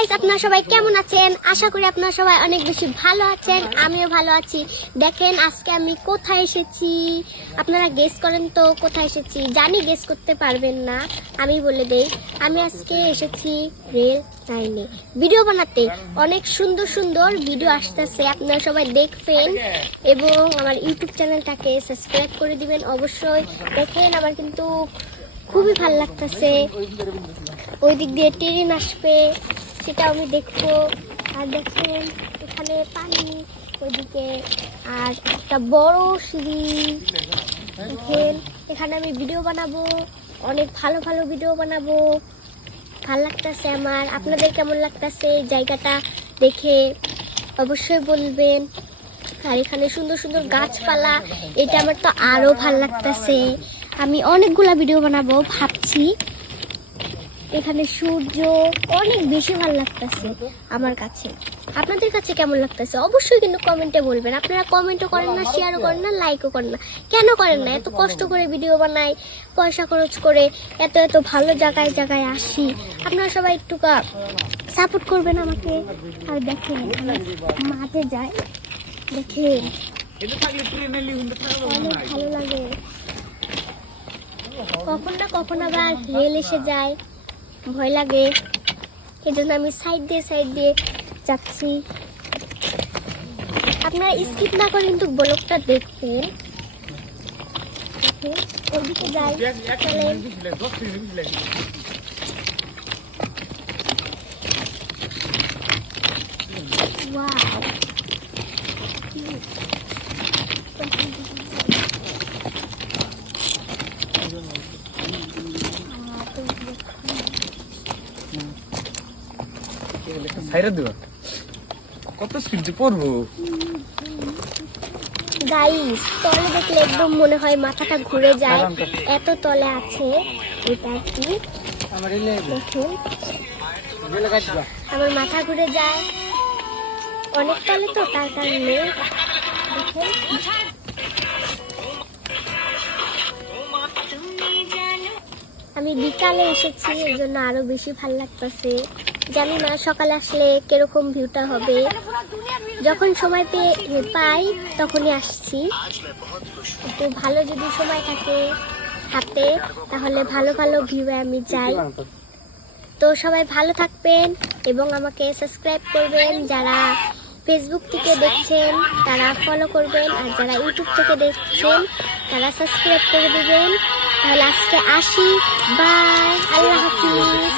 Guys, আপনারা সবাই কেমন আছেন? আশা করি আপনারা সবাই অনেক বেশি ভালো আছেন। আমিও ভালো আছি। দেখেন আজকে আমি কোথায় এসেছি, আপনারা গেস করেন তো কোথায় এসেছি। জানি গেস করতে পারবেন না, আমি বলে দেই। আমি আজকে এসেছি রেল লাইনে ভিডিও বানাতে। অনেক সুন্দর সুন্দর ভিডিও আসতেছে, আপনারা সবাই দেখবেন এবং আমার ইউটিউব চ্যানেলটাকে সাবস্ক্রাইব করে দিবেন অবশ্যই। দেখেন আমার কিন্তু খুবই ভালো লাগতেছে। ওই দিক দিয়ে ট্রেন আসবে, সেটা আমি দেখবো। আর দেখেন এখানে পানি ওইদিকে, আর একটা বড় সিঁড়ি। দেখেন এখানে আমি ভিডিও বানাবো, অনেক ভালো ভালো ভিডিও বানাবো। ভালো লাগতেছে আমার। আপনাদের কেমন লাগতেছে এই জায়গাটা দেখে অবশ্যই বলবেন। আর এখানে সুন্দর সুন্দর গাছপালা, এটা আমার তো আরো ভালো লাগতেছে। আমি অনেকগুলা ভিডিও বানাবো ভাবছি। এখানে সূর্য অনেক বেশি ভালো লাগতেছে আমার কাছে। আপনাদের কাছে কেমন লাগতেছে অবশ্যই কিন্তু কমেন্টে বলবেন। আপনারা কমেন্টও করেন না, শেয়ারও করেন না, লাইকও করেন না। কেন করেন না? এত কষ্ট করে ভিডিও বানাই, পয়সা খরচ করে এত এত ভালো জায়গায় জায়গায় আসি। আপনারা সবাই একটু সাপোর্ট করবেন আমাকে। আর দেখেন মাঠে যাই, দেখেন অনেক ভালো লাগে। কখন না কখন আবার রেল এসে যায়, ভয় লাগে। এই জন্য আমি সাইড দিয়ে যাচ্ছি। আপনারা স্কিপ না করে কিন্তু ব্লগটা দেখবেন। ওদিকে যাই, চলেন। ওয়াও, কত স্পিড পড়বো গাইস। তলে দেখলে একদম মনে হয় মাথাটা ঘুরে যায়, এত তলে আছে এটা আর কি। দেখুন আমার মাথা ঘুরে যায়, অনেক তলে তো, তার কারণে দেখুন। আমি বিকালে এসেছি, এর জন্য আরো বেশি ভালো লাগতেছে। জানি না সকালে আসলে কিরকম ভিউটা হবে। যখন সময় পাই তখনই আসছি। একটু ভালো যদি সময় থাকে হাতে, তাহলে ভালো ভালো ভিউয়ে আমি যাই। তো সবাই ভালো থাকবেন এবং আমাকে সাবস্ক্রাইব করবেন। যারা ফেসবুক থেকে দেখছেন তারা ফলো করবেন, আর যারা ইউটিউব থেকে দেখছেন তারা সাবস্ক্রাইব করে দেবেন। তাহলে আজকে আসি, বাই, আল্লাহ হাফিজ।